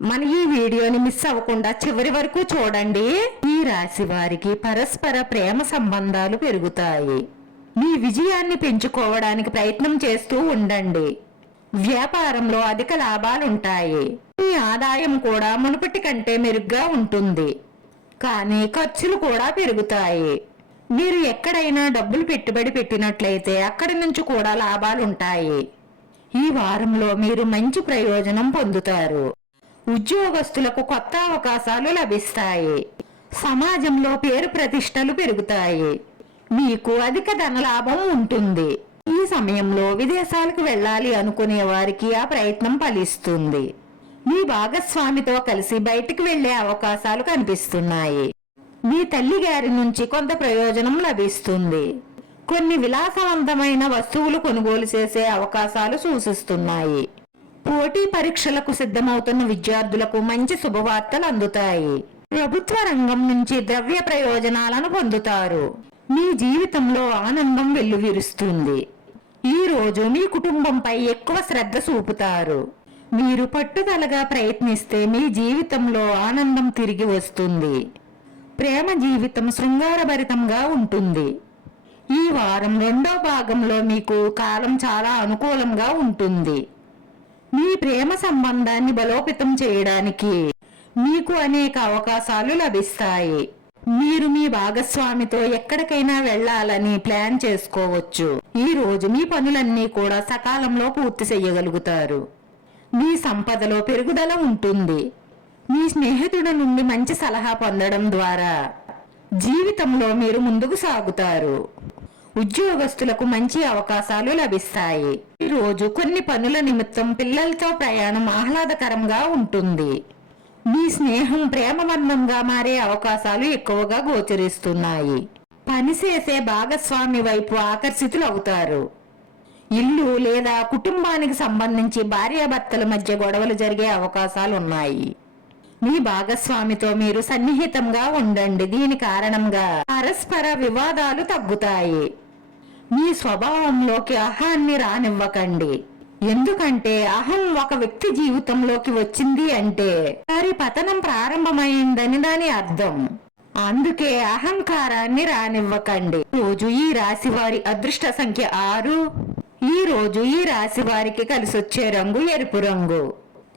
మన ఈ వీడియోని మిస్ అవ్వకుండా చివరి వరకు చూడండి. ఈ రాశి వారికి పరస్పర ప్రేమ సంబంధాలు పెరుగుతాయి. మీ విజయాన్ని పెంచుకోవడానికి ప్రయత్నం చేస్తూ ఉండండి. వ్యాపారంలో అధిక లాభాలుంటాయి. మీ ఆదాయం కూడా మునుపటి కంటే మెరుగ్గా ఉంటుంది. కానీ ఖర్చులు కూడా పెరుగుతాయి. మీరు ఎక్కడైనా డబ్బులు పెట్టుబడి పెట్టినట్లయితే అక్కడి నుంచి కూడా లాభాలుంటాయి. ఈ వారంలో మీరు మంచి ప్రయోజనం పొందుతారు. ఉద్యోగస్తులకు కొత్త అవకాశాలు లభిస్తాయి. సమాజంలో పేరు ప్రతిష్టలు పెరుగుతాయి. మీకు అధిక ధనలాభం ఉంటుంది. ఈ సమయంలో విదేశాలకు వెళ్ళాలి అనుకునే వారికి ఆ ప్రయత్నం ఫలిస్తుంది. మీ భాగస్వామితో కలిసి బయటికి వెళ్ళే అవకాశాలు కనిపిస్తున్నాయి. మీ తల్లి గారి నుంచి కొంత ప్రయోజనం లభిస్తుంది. కొన్ని విలాసవంతమైన వస్తువులు కొనుగోలు చేసే అవకాశాలు సూచిస్తున్నాయి. పోటీ పరీక్షలకు సిద్ధమవుతున్న విద్యార్థులకు మంచి శుభవార్తలు అందుతాయి. ప్రభుత్వ రంగం నుంచి ద్రవ్య ప్రయోజనాలను పొందుతారు. మీ జీవితంలో ఆనందం వెల్లువిరుస్తుంది. ఈ రోజు మీ కుటుంబంపై ఎక్కువ శ్రద్ధ చూపుతారు. మీరు పట్టుదలగా ప్రయత్నిస్తే మీ జీవితంలో ఆనందం తిరిగి వస్తుంది. ప్రేమ జీవితం శృంగారభరితంగా ఉంటుంది. ఈ వారం రెండో భాగంలో మీకు కాలం చాలా అనుకూలంగా ఉంటుంది. మీ ప్రేమ సంబంధాన్ని బలోపేతం చేయడానికి మీకు అనేక అవకాశాలు లభిస్తాయి. మీరు మీ భాగస్వామితో ఎక్కడికైనా వెళ్ళాలని ప్లాన్ చేసుకోవచ్చు. ఈ రోజు మీ పనులన్నీ కూడా సకాలంలో పూర్తి చేయగలుగుతారు. మీ సంపదలో పెరుగుదల ఉంటుంది. మీ స్నేహితుడి నుండి మంచి సలహా పొందడం ద్వారా జీవితంలో మీరు ముందుకు సాగుతారు. ఉద్యోగస్తులకు మంచి అవకాశాలు లభిస్తాయి. రోజు కొన్ని పనుల నిమిత్తం పిల్లలతో ప్రయాణం ఆహ్లాదకరంగా ఉంటుంది. మీ స్నేహం ప్రేమబంధంగా మారే అవకాశాలు ఎక్కువగా గోచరిస్తున్నాయి. పనిచేసే భాగస్వామి వైపు ఆకర్షితులవుతారు. ఇల్లు లేదా కుటుంబానికి సంబంధించి భార్యాభర్తల మధ్య గొడవలు జరిగే అవకాశాలు ఉన్నాయి మీ భాగస్వామితో మీరు సన్నిహితంగా ఉండండి. దీని కారణంగా పరస్పర వివాదాలు తగ్గుతాయి. మీ స్వభావంలోకి అహాన్ని రానివ్వకండి. ఎందుకంటే అహం ఒక వ్యక్తి జీవితంలోకి వచ్చింది అంటే వారి పతనం ప్రారంభమైందని దాని అర్థం. అందుకే అహంకారాన్ని రానివ్వకండి. రోజు ఈ రాశి వారి అదృష్ట సంఖ్య ఆరు. ఈ రోజు ఈ రాశి వారికి కలిసొచ్చే రంగు ఎరుపు రంగు.